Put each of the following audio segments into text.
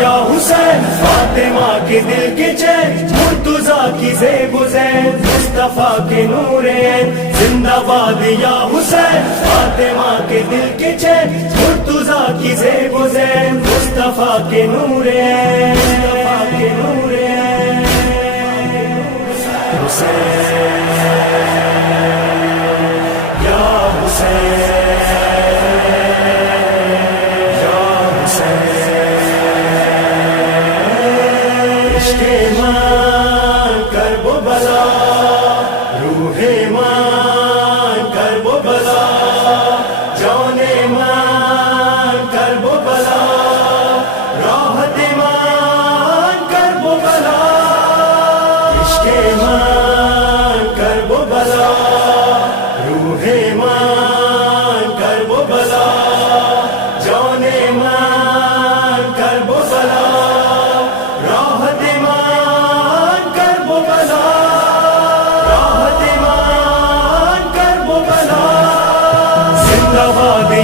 یا حسین فاطمہ کے دل کے چین مرتضیٰ کی زیب و زین مصطفیٰ کے نور عین زندہ باد یا حسین فاطمہ کے دل کے چین مرتضیٰ کی زیب و زین مصطفیٰ کے نور عین مصطفیٰ کے نور عین حسین یا حسین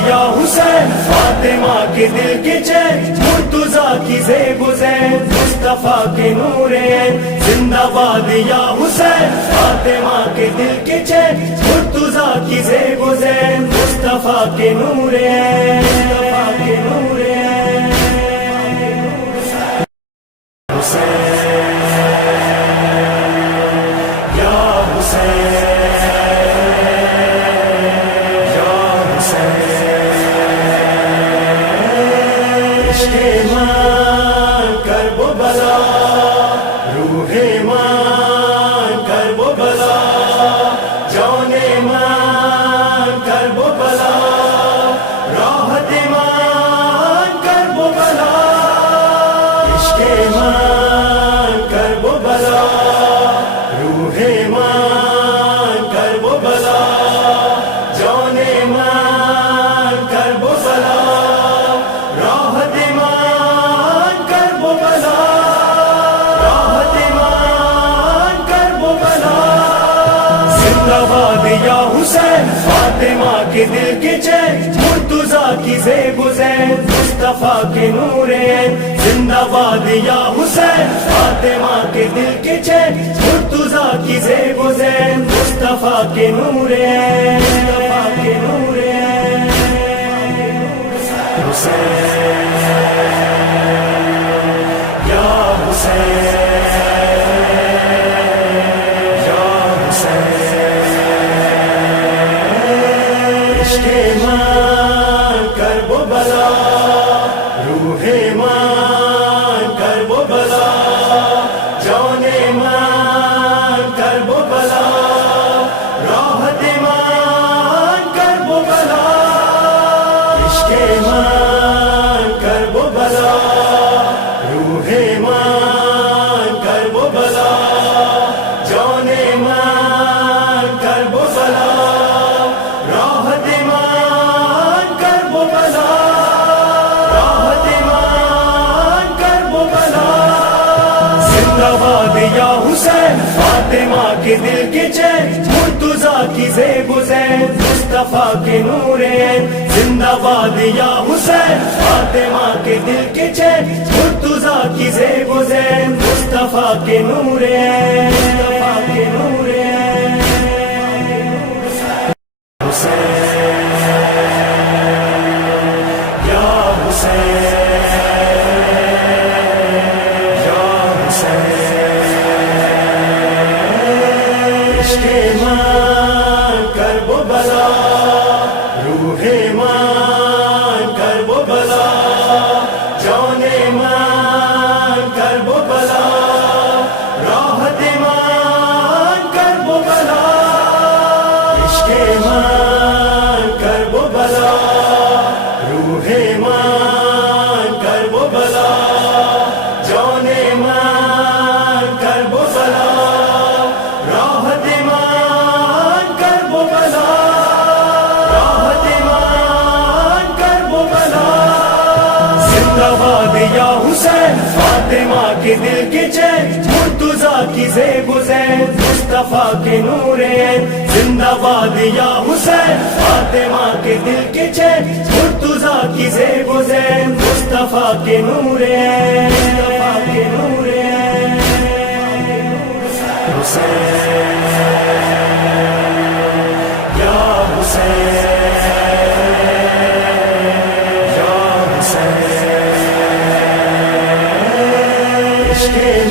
یا حسین فاطمہ کے دل کے چین مرتضیٰ کی زیب و زین مصطفیٰ کے نور عین زندہ باد یا حسین فاطمہ کے دل کے چین مرتضیٰ کی زیب و زین مصطفیٰ کے نور عین مصطفیٰ کے نور عین حسین یا حسین یا حسین فاطمہ کے دل کے چین مرتضیٰ کی زیب و زین مصطفیٰ کے نور عین زندہ باد یا حسین فاطمہ کے دل کے چین مرتضیٰ کی زیب و زین مصطفیٰ کے نور عین مصطفیٰ کے نور عین حسین یا حسین یا حسین فاطمہ کے دل کے چین مرتضیٰ کی زیب و زین مصطفیٰ کے نور عین زندہ باد یا حسین فاطمہ کے دل کے چین مرتضیٰ کی زیب و زین مصطفیٰ کے نور عین مصطفیٰ کے نور عین حسین یا حسین کرب و بلا یا حسین فاطمہ کے دل کے چین مرتضیٰ کی زیب و زین مصطفیٰ کے نور عین زندہ باد یا حسین فاطمہ کے دل کے چین مرتضیٰ کی زیب و زین مصطفیٰ کے نور عین مصطفیٰ کے نور عین حسین یا حسین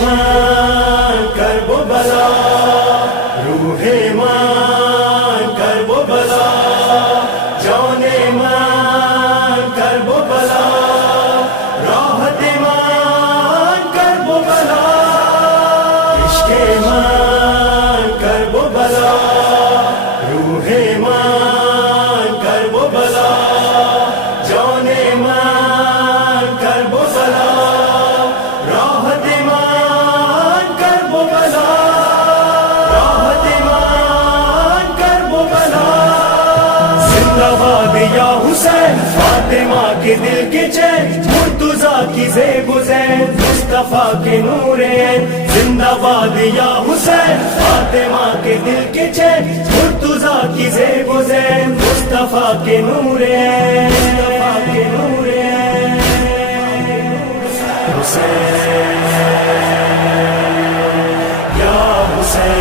مان کرب و بلا روح مان کرب و بلا جان مان کرب و بلا راحت مان کرب و بلا عشق مان کرب و بلا روح مان کرب و بلا جان مان کرب و بلا یا حسین فاطمہ کے دل کے چین مرتضیٰ کی زیب و زین مصطفیٰ کے نور عین زندہ باد یا حسین فاطمہ کے دل کے چین مرتضیٰ کی زیب و زین مصطفیٰ کے نور عین مصطفیٰ کے نور عین حسین یا حسین